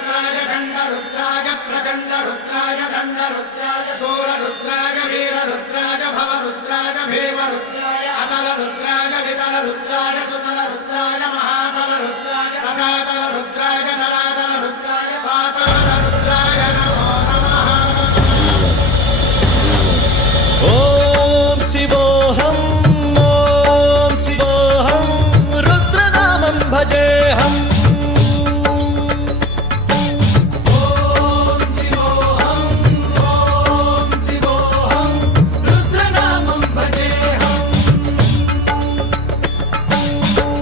रुद्राय खंड रुद्राय प्रचंड रुद्राय दंड रुद्राय शूर रुद्राय वीर रुद्राय भव रुद्राय भीम रुद्राय अतल रुद्राय वितल रुद्राय सुतल रुद्राय महातल रुद्राय सदातल रुद्राय जलातल रुद्राय पाताल रुद्राय नमो नमः। ओम शिवोऽहं रुद्रनामं भजेऽहम्।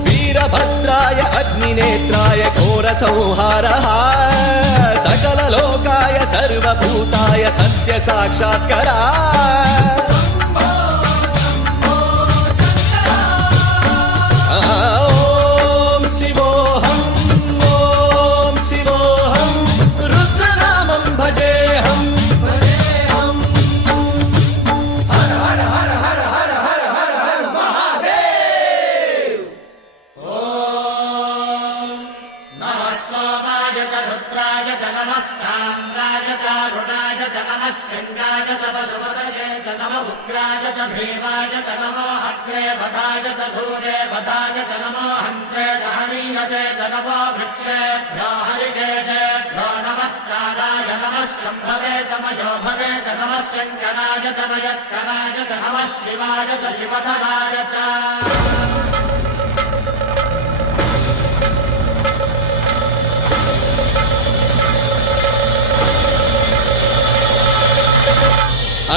वीरभद्राय अग्निनेत्राय घोरसंहारः सकललोकाय सर्वभूताय सत्यसाक्षात्करा। ओम शिवोऽहं रुद्रनामं भजेऽहम्। हर हर हर हर हर हर हर हर महादेव। ओम नमः सोमाय च रुद्राय च नमस्ताम्राय च अरुणाय च नमः शृङ्गाय च पशुपतये च नमः उग्राय च भीमाय च नमो अग्रे वधाय च धूरे वधाय च नमो हन्त्रे च हनीयसे च नमो वृक्षेभ्यो हरिकेशेभ्यो नमस्काराय नमः शम्भवे च मयोभवे च नमः शङ्कराय च मयस्कराय च नमः शिवाय च शिवधराय च।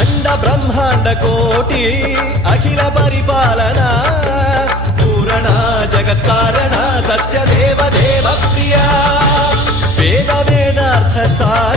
अंड ब्रह्मांड कोटि अखिल परिपालना पूरणा जगत्कारणा सत्यदेव देव प्रिया वेद वेदार्थ सार